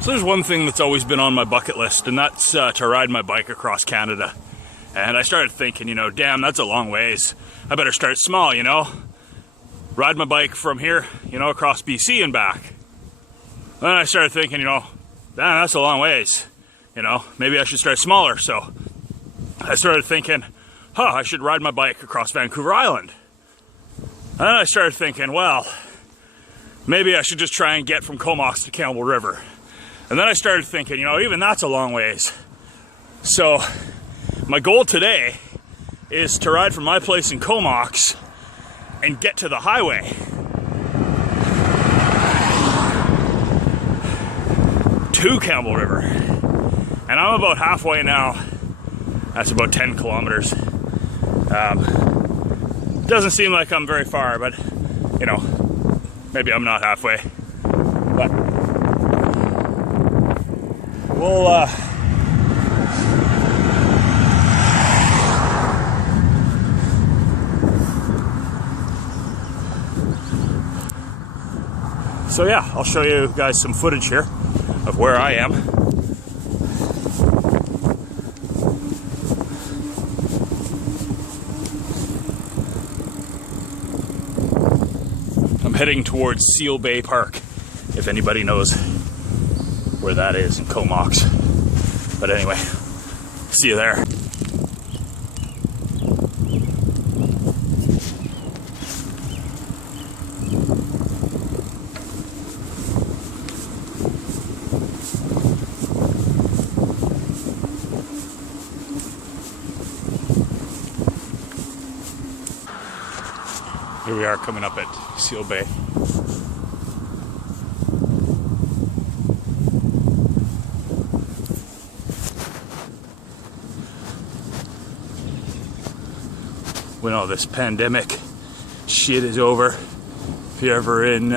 So there's one thing that's always been on my bucket list, and that's to ride my bike across Canada. And I started thinking, you know, damn, that's a long ways. I better start small, you know? Ride my bike from here, you know, across BC and back. Then I started thinking, you know, damn, that's a long ways. You know, maybe I should start smaller. So I started thinking, I should ride my bike across Vancouver Island. And then I started thinking, well, maybe I should just try and get from Comox to Campbell River. And then I started thinking, you know, even that's a long ways. So my goal today is to ride from my place in Comox and get to the highway. To Campbell River. And I'm about halfway now. That's about 10 kilometers. Doesn't seem like I'm very far, but you know, maybe I'm not halfway. But we'll so yeah, I'll show you guys some footage here of where I am. I'm heading towards Seal Bay Park, if anybody knows where that is in Comox. But anyway, see you there. Here we are coming up at Seal Bay. When all this pandemic shit is over, if you're ever in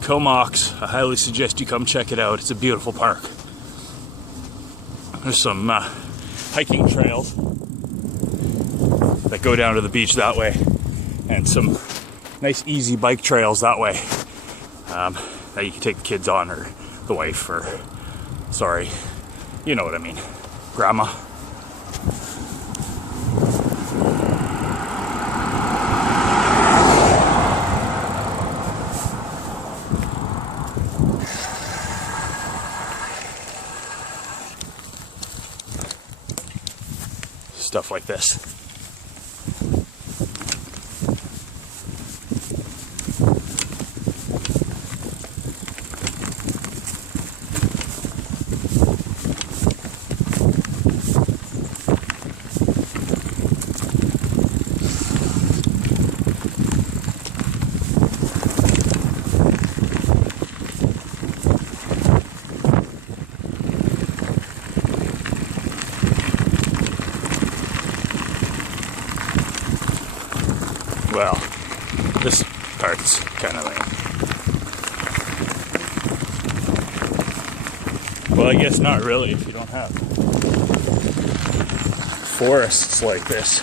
Comox, I highly suggest you come check it out. It's a beautiful park. There's some hiking trails that go down to the beach that way, and some nice easy bike trails that way that you can take the kids on, or the wife, or sorry, you know what I mean, grandma. Stuff like this. Well, this part's kind of lame. Well, I guess not really if you don't have forests like this.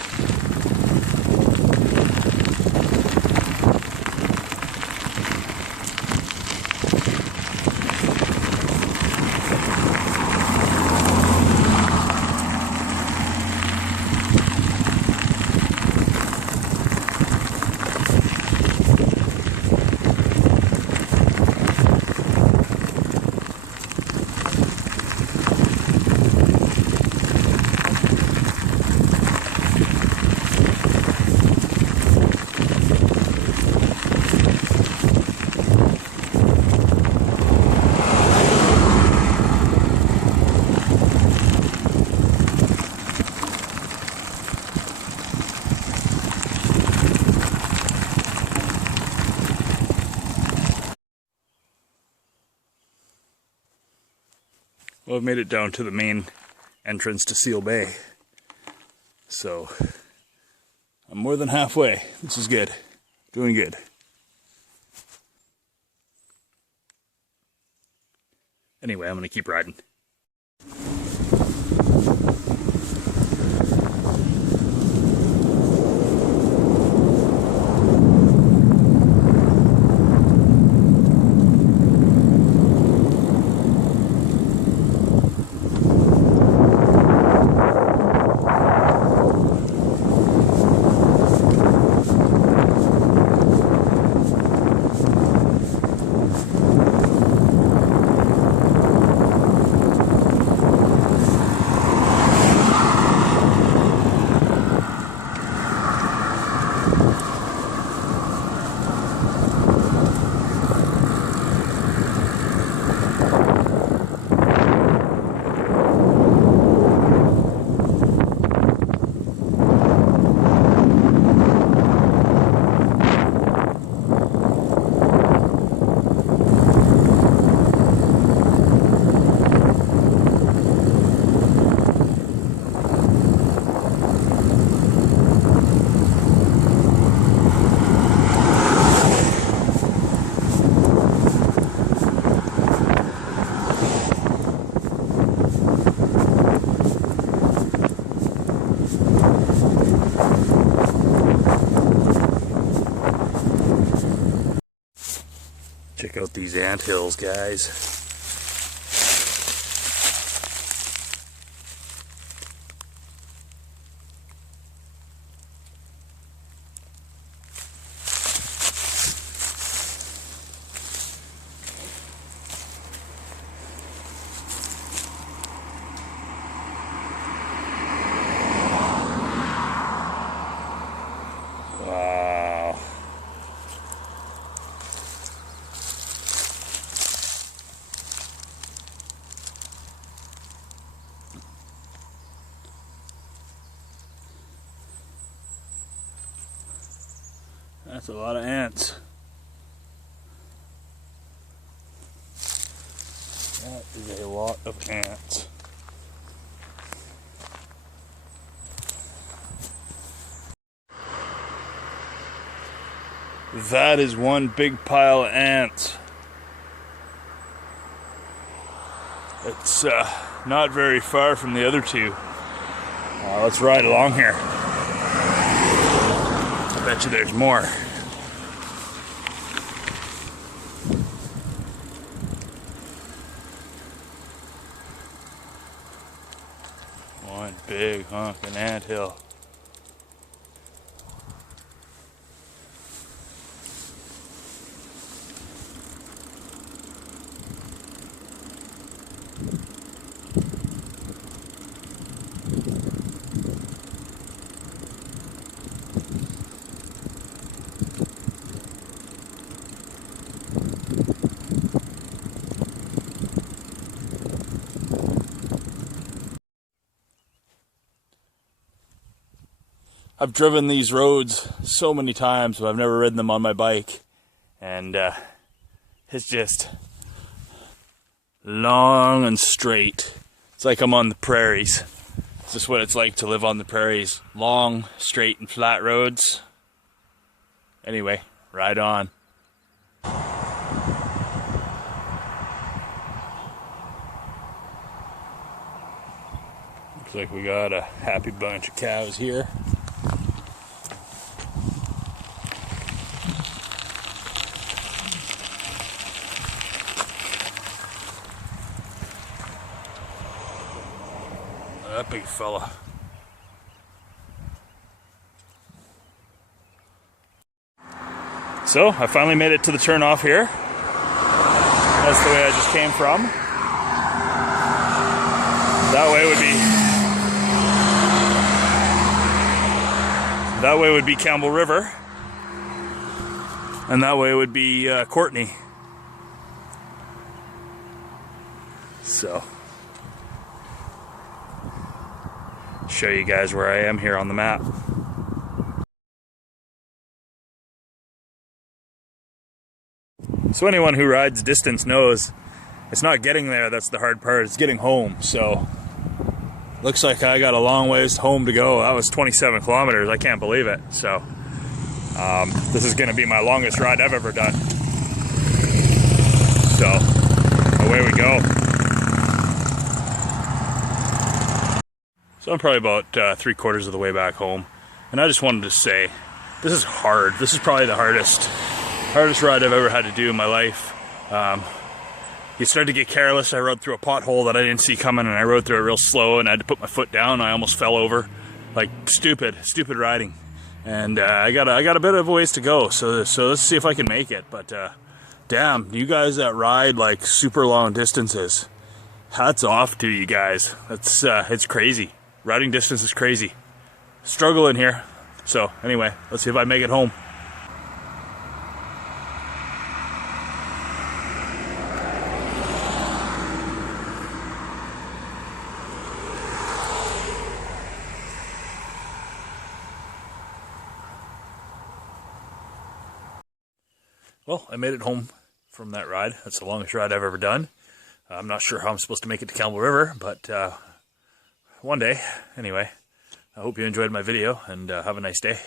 Well, I've made it down to the main entrance to Seal Bay. So, I'm more than halfway. This is good. Doing good. Anyway, I'm going to keep riding. Check out these ant hills, guys. Wow. That's a lot of ants. That is a lot of ants. That is one big pile of ants. It's not very far from the other two. Let's ride along here. I bet you there's more. One big honking anthill. I've driven these roads so many times, but I've never ridden them on my bike. And it's just long and straight. It's like I'm on the prairies. It's just what it's like to live on the prairies. Long, straight, and flat roads. Anyway, ride on. Looks like we got a happy bunch of cows here. That big fella. So I finally made it to the turnoff here. That's the way I just came from. That way would be Campbell River, and that way would be Courtenay. So, show you guys where I am here on the map. So anyone who rides distance knows it's not getting there that's the hard part, it's getting home. So looks like I got a long ways home to go. That was 27 kilometers, I can't believe it. So this is gonna be my longest ride I've ever done. So away we go. So I'm probably about 3/4 of the way back home, and I just wanted to say, this is hard. This is probably the hardest ride I've ever had to do in my life. You start to get careless. I rode through a pothole that I didn't see coming, and I rode through it real slow, and I had to put my foot down. I almost fell over, like stupid riding. And I got a bit of a ways to go. So let's see if I can make it. But damn, you guys that ride like super long distances, hats off to you guys. It's crazy. Riding distance is crazy. Struggling here. So anyway, let's see if I make it home. Well, I made it home from that ride. That's the longest ride I've ever done. I'm not sure how I'm supposed to make it to Campbell River, but one day. Anyway, I hope you enjoyed my video, and have a nice day.